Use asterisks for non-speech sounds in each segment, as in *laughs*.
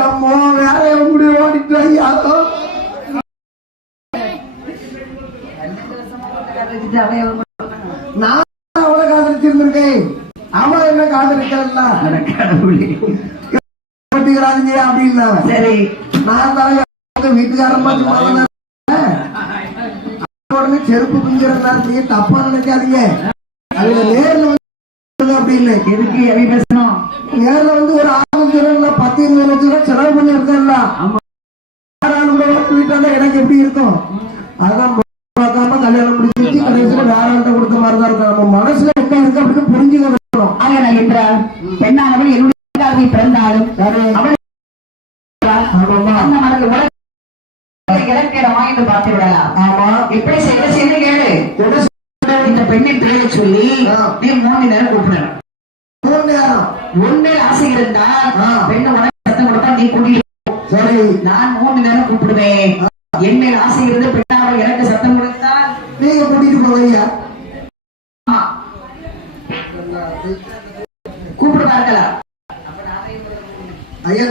அம்மா வேற எப்படி ஓடிட்டாயா நான் அவளை காதலிச்சிருந்திருக்கேன். அவளை என்ன காதலிக்கலாம் பட்டுக்கிறாங்க உடனே செருப்பு குஞ்சுறதா நீங்க தப்பா நினைக்காதீங்க. அதுல அப்படி இல்லை. எதுக்கு எப்படி பேசணும்? நேர்ல வந்து ஒரு தான் எனக்கு எப்படி இருக்கும்? அதான் பார்க்காம கல்யாணம் முடிஞ்சிருச்சு கடைசியில் வேற கொடுத்த மாதிரி தான் இருக்கும். நம்ம மனசுல என்ன இருக்கு அப்படின்னு புரிஞ்சுக்க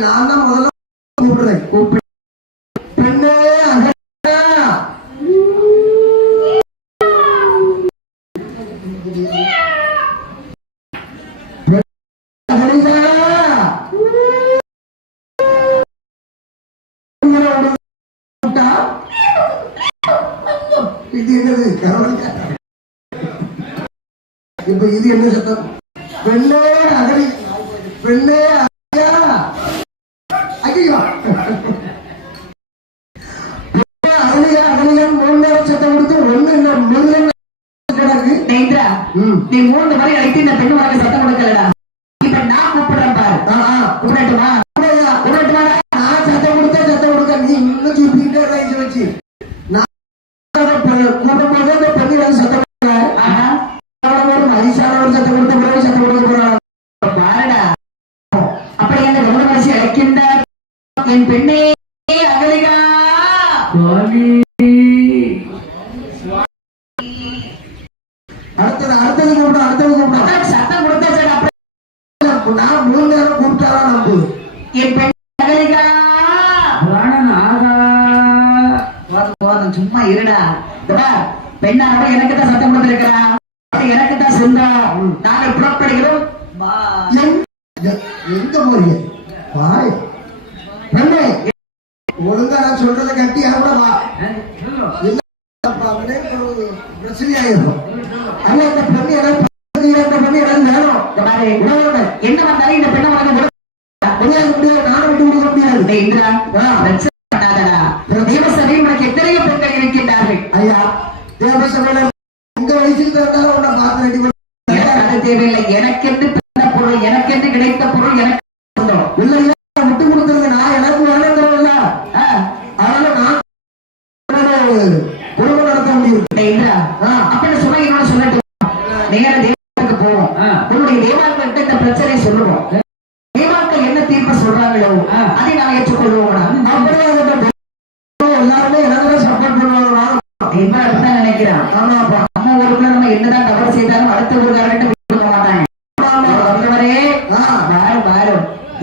நான் தான் முதல்ல கூப்பிடுறேன். கூப்பிட்டு பெண்ணே இது என்னது? கரவழிக்க இப்ப இது என்ன சத்தம்? பெண்ணே அகலி பெண்ணே இந்திரா நீ மூணு வரை அழைத்து இந்த பெண்ணு மரக்கு சத்தம் கொடுக்கலடா. இப்ப நான் கூப்பிடுறேன் பாரு. கூப்பிடட்டுமா கூப்பிடட்டுமா நான் சத்தம் கொடுத்தா சத்தம் கொடுக்க நீ இன்னும் சூப்பிக்கிட்டே வச்சு. சும்மா இருடா பெண்ணாக எனக்கு தான் சத்தம் கொடுத்திருக்கிறான் বলেন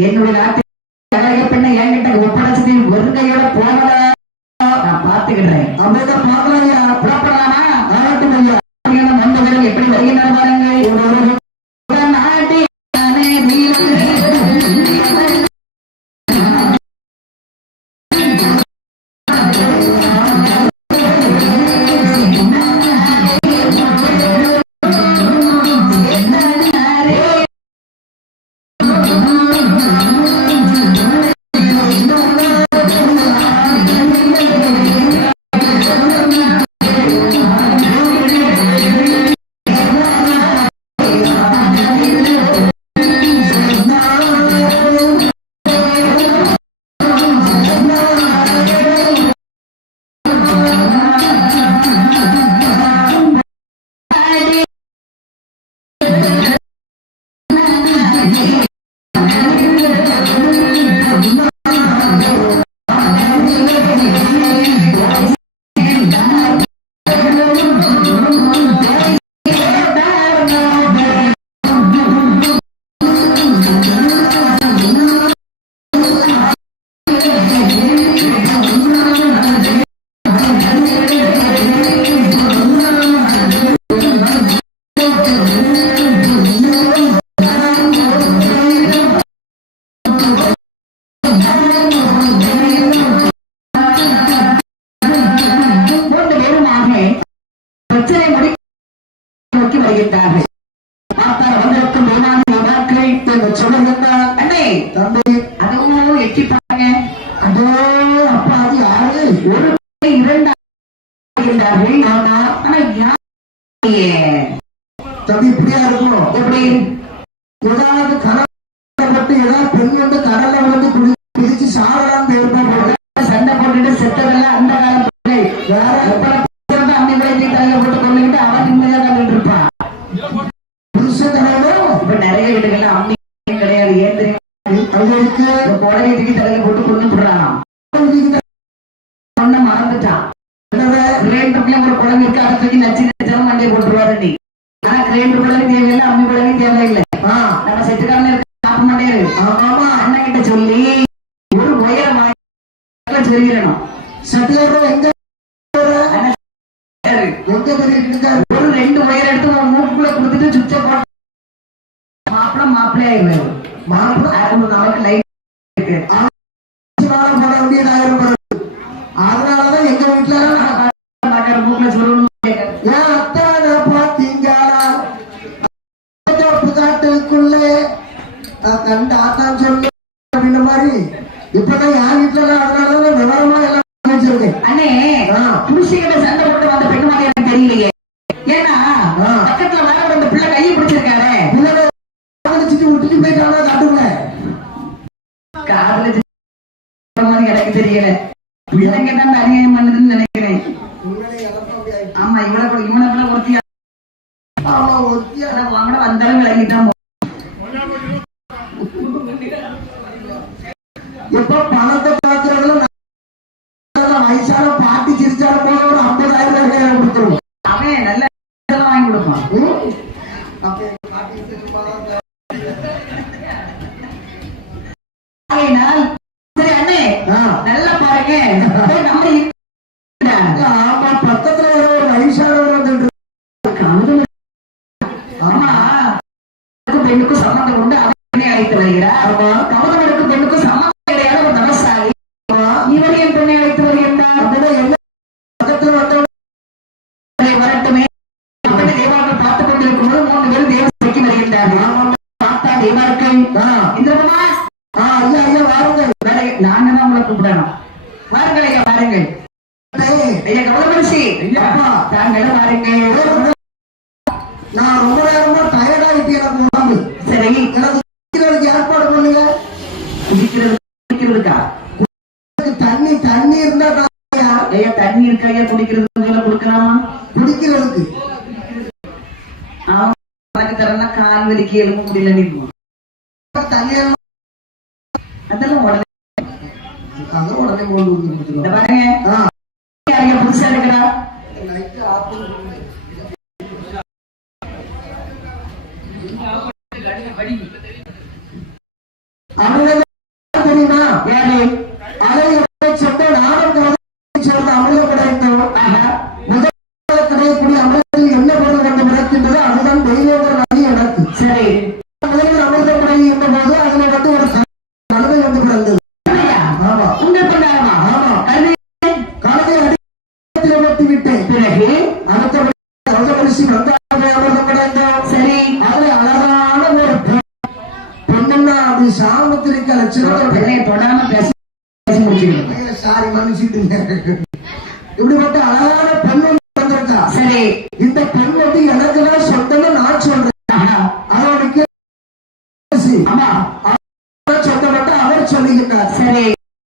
எங்களுடைய பெண்ணை என்கிட்ட ஒப்படைச்சிட்டு ஒரு கையோட போகல. நான் பாத்துக்கிட்டேன் அமிர்தம் முதல்ல புறப்படலாமா இருக்கின்றார்கள் ஆனா ஆனா யார் தம்பி இப்படியா இருக்கும் எப்படி ஏதாவது கனப்பட்டு ஏதாவது பெண் வந்து கடல்ல வந்து பிடிச்சு சாகலாம் ஏற்பாடு சண்டை போட்டுட்டு செத்ததெல்லாம் அந்த காலம் பிள்ளை. வேற எப்ப பிறந்த அம்மி விளைஞ்சி தலையில போட்டு கொண்டுகிட்டு அவன் நிம்மதியா கண்டுட்டு இருப்பான் புருஷ கடலும் இப்ப நிறைய வீடுகள்ல அம்மி கிடையாது ஏன் தெரியுமா அவங்களுக்கு இந்த புடவை தூக்கி தலையில போட்டு கொண்டு கிரைண்டருக்குள்ள ஒரு குழம்பு இருக்கு அதை தூக்கி நச்சு நச்சாலும் மண்டையை போட்டுருவாரு நீ. ஆனா கிரைண்டர் குழம்பு தேவையில்லை அம்மி குழம்பு தேவையில்லை. நம்ம செட்டுக்காரன் இருக்க காப்பு மாட்டேரு ஆமா அண்ணன் கிட்ட சொல்லி ஒரு உயரம் சொல்லிடணும் சட்டியாரம் எங்க எங்க தெரியும் ஒரு ரெண்டு உயரம் எடுத்து உன் மூக்குள்ள கொடுத்துட்டு சுவிட்ச போட்டு மாப்பிள மாப்பிள்ளை ஆயிடுவாரு மாப்பிள்ளை நமக்கு லைட் புருஷங்கிட்ட சண்டை போட்டு வந்த எனக்கு தெரியலையே. ஏன்னா ஆ. பக்கத்துல வர அந்த பிள்ளை கையை பிடிச்சிருக்காரு. காதலிச்சுட்டு விட்டுட்டு காட்டுக்குள்ள எனக்கு தெரியல. பிள்ளைங்க தான் அநியாயம் பண்ணுதுன்னு நினைக்கிறேன். ஆமா இவ்வளவு இவனுக்குள்ள ஒருத்தி ஆமா ஒத்தியா வாங்கட வந்தாலும் விளங்கிட்டான் ஆகையினால், சரி அண்ணே. நல்லா பாருங்க. *laughs* நம்ம இந்த- ஆமா பக்கத்துல ஒரு காதல் ஆமா பெண்ணுக்கும் சம்மந்தம் உண்டு. அவனை அழைத்து வருகிறார். ஆமா. கமதவனுக்கும் பெண்ணுக்கும் சம்மந்தம் கிடையாது ஒரு தனசாலி இவர் என் பெண்ணை அழைத்து வருகின்றார். அப்படின்னா என்ன? பக்கத்துல வரட்டுமே. அப்படி தேவார்கள் பார்த்துக் கொண்டிருக்கும் போது மூன்று பேரும் தேவ சபைக்கு வருகின்றார்கள். பார்த்தா தேவார்கள் ஆ. இந்திரமா ஆ, ஐயா ஐயா வாருங்க நான் தான் உங்களை கூப்பிடணும் வாருங்கள் ஐயா வாருங்கள் அப்பா. வாருங்கள் நான் ரொம்ப நேரமா டயர்ட் ஆயிட்டு எனக்கு உடம்பு. சரி எனக்கு ஏற்பாடு பண்ணுங்க. குடிக்கிறதுக்கா? தண்ணி தண்ணி இருந்தா ஐயா, தண்ணி இருக்கா ஐயா? குடிக்கிறதுக்கு கொடுக்கலாமா? குடிக்கிறதுக்கு. அவன் தரனா கால் வலிக்கு எலும்பு முடியல நீ. தண்ணி அவங்க தெரியுமா? யாரு? இப்படிப்பட்ட அழகான பெண் வந்திருக்கா? சரி. இந்த பெண் வந்து எனக்கு தான் சொந்தம்னு நான் சொல்றேன். அவனுக்கு ஆமா. சொந்தப்பட்ட அவர் சொல்லுகிறார் சரி.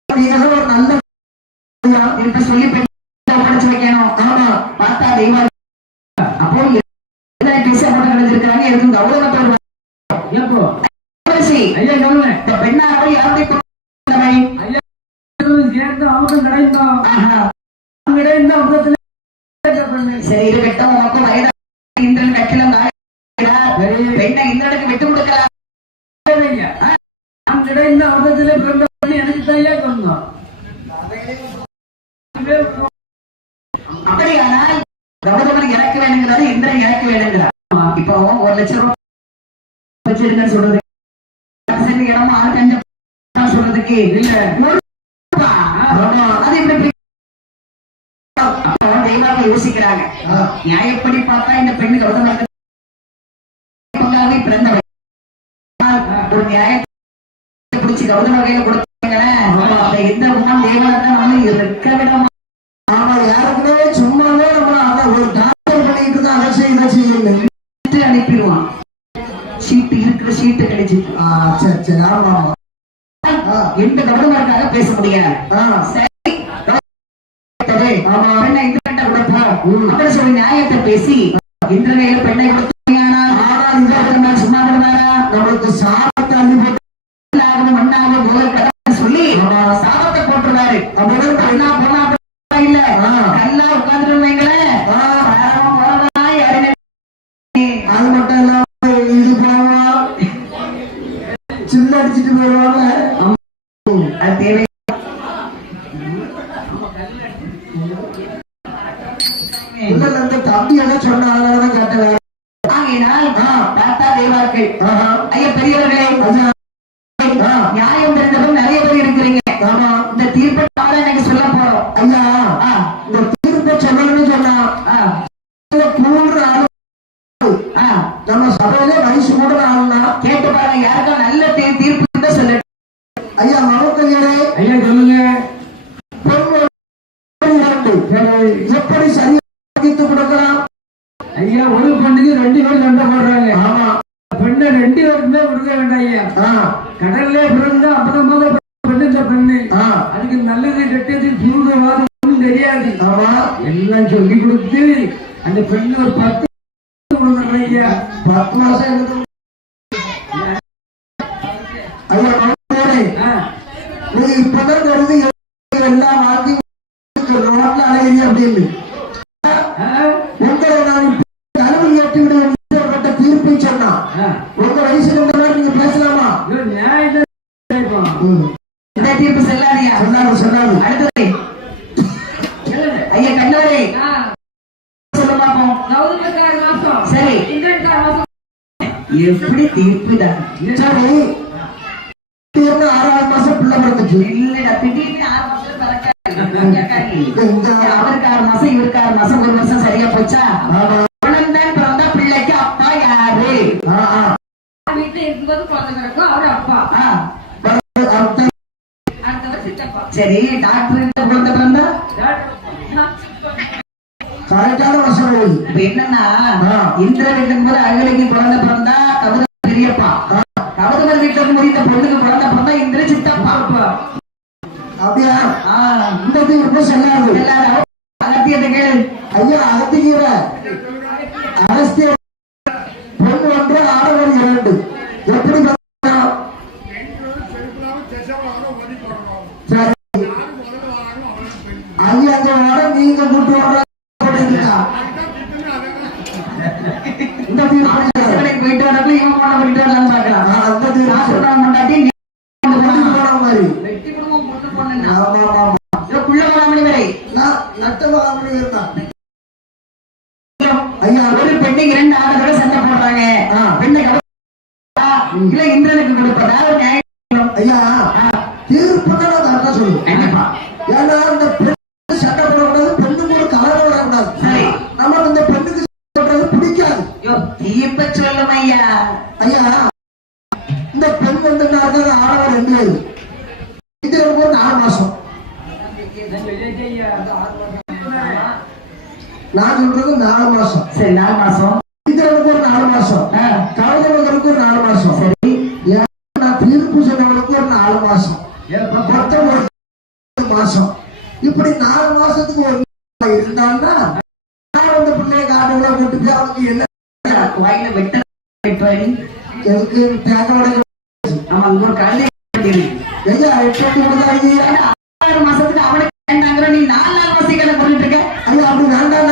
நீங்க ஒரு நல்ல இப்ப சொல்லி பெண் படிச்சு வைக்கணும். ஆமா. பார்த்தா தெய்வம். அப்போ பேச போட்டு கிடைச்சிருக்காங்க எதுவும் கௌரவத்தோடு ஐயா சொல்லுங்க. இந்த பெண்ணாக யாருடைய குழந்தை? சேர்ந்து அவரும் கிடைந்தோம் ஆஹா. கிடைந்த அப்புறத்துல சரி இருக்கட்டும் உனக்கு வயதா இந்திரன் கட்டிலம் பெண்ணை இந்திரனுக்கு விட்டு கொடுக்கலாம். நான் கிடைந்த அபத்தத்திலே பிறந்த எனக்கு தையா சொன்னோம். அப்படியானால் கௌதமன் இறக்க வேணுங்கிறாரு இந்திரன் இறக்க வேணுங்கிறார் இப்போ ஒரு லட்சம் ரூபாய் வச்சிருக்கேன்னு சொல்றது இடமா ஆள் கண்ட சொல்றதுக்கு. இல்ல ஒரு ரூபா. ஆமா. அது எப்படி அப்போ ஆ. நியாயப்படி பார்த்தா இந்த பெண்ணு கௌதமன் பங்காவே பிறந்தவள். ஒரு நியாயத்தை பிடிச்சி கௌதம வகையில கொடுத்தாங்களேன் அப்ப எந்த குணம் தேவனை தான் நம்ம இருக்க விட ஆமா யாருக்குமே சும்மாவே நம்ம அதை ஒரு டாக்டர் பண்ணிட்டு அதை செய்ய இதை அனுப்பிடுவான். சீட்டு இருக்கிற சீட்டு கிடைச்சு ஆ சரி சரி ஆமா. எந்த கவனமாக பேச முடியாது. ஆமா. பெண்ணை இந்திரன்ட்ட கொடுப்போம் அப்படி சொல்லி நியாயத்தை பேசி இந்திரனையில பெண்ணை சும்மா விடுவாரா நம்மளுக்கு போட்டு ஆகணும் மண்ணாக முதல் கடை சொல்லி சாபத்தை போட்டுருவாரு. அப்படிதான் அண்ணா போனா இல்ல. கல்லா உட்கார்ந்து வைங்களேன் ஆ. போறதாய் அறிஞர் அது மட்டும் இல்லாம இது சின்ன அடிச்சிட்டு போயிடுவாங்க. தாத்தா தேவார்கள். ஆஹா. ஐயா பெரியவர்களே நியாயம் தெரிந்தவங்க நிறைய பேர் இருக்கிறீங்க. இந்த தீர்ப்பை தான் எனக்கு சொல்ல போறோம். ஐயா இந்த தீர்ப்பை சொல்லணும்னு சொன்னா கூடுற ஆளு. நம்ம சபையில வயசு கூட ஆளுனா கேட்டு பாருங்க யாருக்கும் நல்ல தீர்ப்பு இருந்தா சொல்லு ஐயா மனோகையரே ஐயா சொல்லுங்க. எப்படி சரியா வகித்து கொடுக்கலாம் ஐயா ஒரு பெண்ணுக்கு ரெண்டு பேர் சண்டை போடுறாங்க ஆமா பெண்ணை ரெண்டு பேருக்குமே கொடுக்க வேண்டாம் ஐயா ஆ, கடல்ல பிறந்தா அப்பதான் போத பெண்ணு. பெண்ணு அதுக்கு நல்லது கெட்டது ஒண்ணும் தெரியாது. ஆமா. எல்லாம் சொல்லி கொடுத்து அந்த பெண்ணு ஒரு பத்து கொடுக்குறேன் ஐயா பத்து மாசம் எனக்கு ஐயா மனோகரே ஆ, நீ இப்பதான் வருது எல்லாம் வாங்கி ரோட்ல அலையிறீங்க அப்படின்னு ஆ, உங்களை நான் இப்ப கனவு ஏற்றி விடுவேன் தீர்ப்பை சொன்னா ஆ. உங்க வயசுல இருந்த மாதிரி நீங்க பேசலாமா. இந்த தீர்ப்பு செல்லாதியா சொன்னாரு சொன்னாரு அடுத்தது. ஐயா கண்ணவரே சொல்ல பார்ப்போம் சரி. எப்படி தீர்ப்பு தான் சரி. தீர்ந்து ஆறாவது மாசம் பிள்ளை பிறந்துச்சு. இல்லடா திடீர்னு ஆறு மாசம் பிறக்காது. இந்த அவருக்கு ஆறு மாசம் இவருக்கு ஆறு மாசம் ஒரு வருஷம் சரியா போச்சா? வீட்டுல இருக்கும்போது குழந்தை பிறக்கும் அவரு அப்பா. அடுத்தவர் சித்தப்பா. சரி டாக்டர் இந்த குழந்தை பிறந்தா? கரெக்டான இப்ப என்னன்னா குழந்தை கவுத பெரியப்பா கவுதமர் வீட்டுல இருந்து முடிந்த பொண்ணுக்கு குழந்தை பிறந்தா இந்திர சித்தப்பா அப்படியா ஆ, இந்த தீர்ப்பு செல்லாது எல்லாரும் அகத்தியத்தை கேளு ஐயா அகத்திக்கிற அரசிய பொண்ணு ஒன்று ஆடவர் இரண்டு எப்படி பார்க்கலாம்? சரி ஐயா அந்த வாரம் நீங்க கூட்டு வர அப்படிங்களா? இந்த தீர்ப்பு செல்லாது. சிவனுக்கு போயிட்டு வரப்ப இவன் நான் சொல்றது நாலு மாசம். சரி நாலு மாசம். எனக்கு ஒரு நாலு மாசம். ஆ, கவலைகளுக்கு ஒரு நாலு மாசம். சரி. நான் தீர்ப்பு சொன்னவங்களுக்கு ஒரு நாலு மாசம். மொத்தம் ஒரு மாசம். இப்படி நாலு மாசத்துக்கு ஒரு இருந்தான்னா நான் அந்த பிள்ளைய காட்டுக்குள்ள கூட்டு போய் அவனுக்கு என்ன? வாயில வெட்ட. எதுக்கு? தேங்க உடைக்க ஆமா கழுதை இருக்கு. ஐயா எட்டு ஆறு மாசத்துக்கு அவனுக்கு நீ நாலு நாள் வசிகளை பண்ணிட்டு இருக்க? ஐயா அப்படி நான் தான்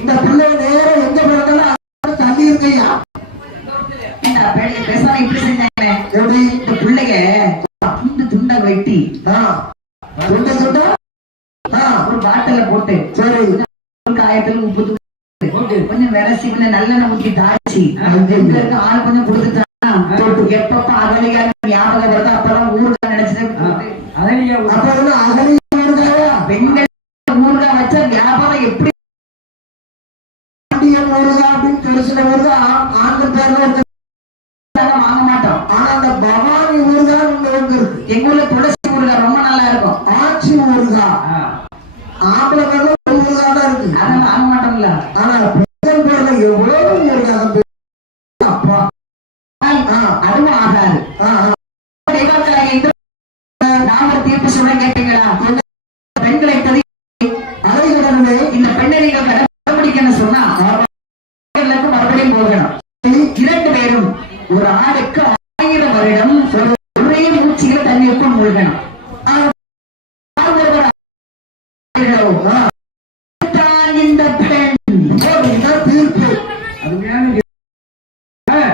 இந்த பிள்ளை நேரம் எங்க பிறந்தாலும் தள்ளி இருக்கையா? பேசாம இப்படி செஞ்சாங்க எப்படி? இந்த பிள்ளைங்க துண்டு துண்டா வெட்டி துண்டு ஊர் వచ్చిన వరకు ఆంధ్ర పేరులో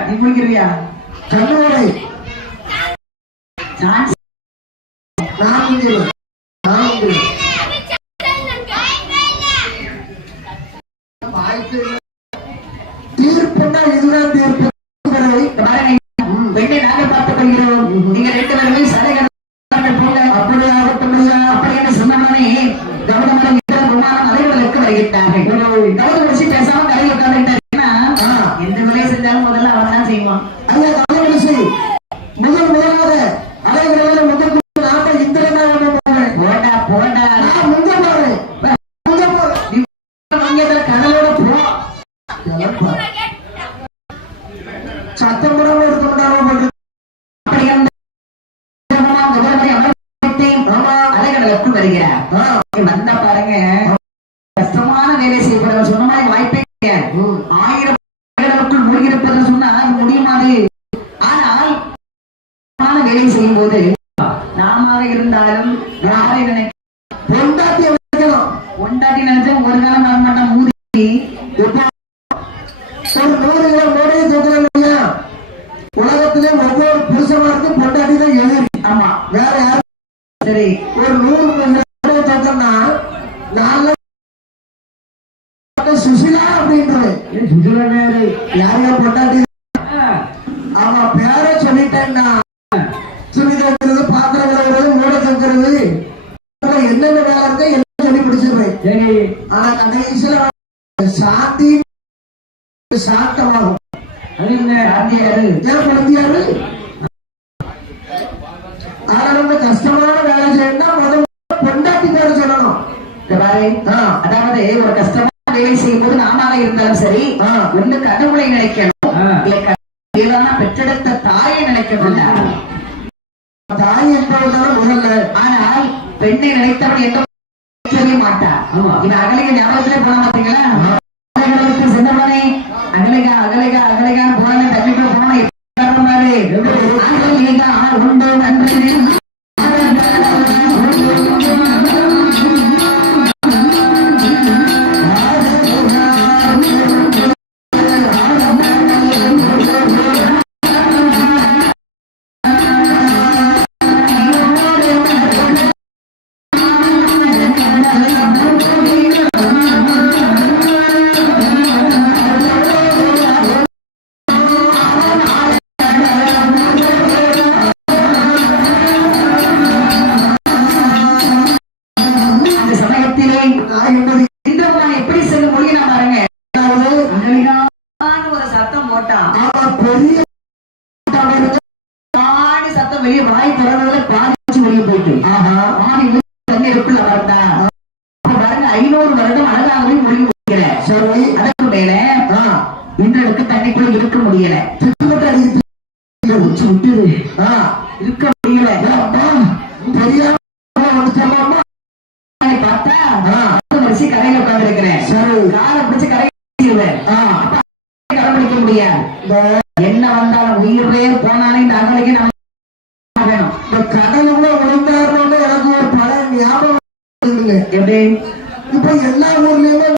நீ குளிக்கிறியா தமிழோட நான் ஆனா கஷ்டமான வேலை செய்யணும் பொண்டாட்டி பேர் சொல்லணும் அதாவது ஒரு கஷ்டமான வேலை செய்யும் போது நாமாக இருந்தாலும் சரி ஒண்ணு கடவுளை நினைக்கணும் இல்லைன்னா பெற்றெடுத்த தாயை நினைக்கணும் தாய் என்பவர்தான் முதல்ல ஆனால் பெண்ணை நினைத்தவன் எந்த மாட்டார் இது அகலிக ஞாபகத்திலே போன மாட்டீங்களா அகலிகா அகலிகா கொரோனால பாதிச்சு வெளியே போயிட்டு. ஆஹா. ஆனா